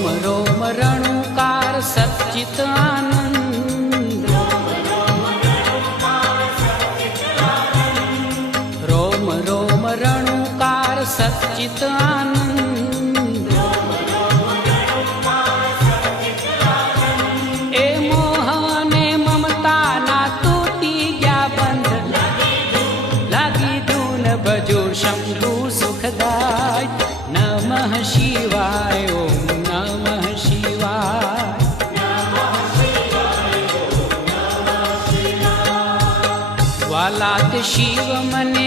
रोम रोम रणुकार सच्चित आनंद, रोम रोम रणुकार सच्चित आनंद। ए मोह ने ममता ना तूटी गया बंध, लागी धून भजो शंभु सुखदाय। नमः शिवाय ओम नमः शिवाय। वाला ते शिव मने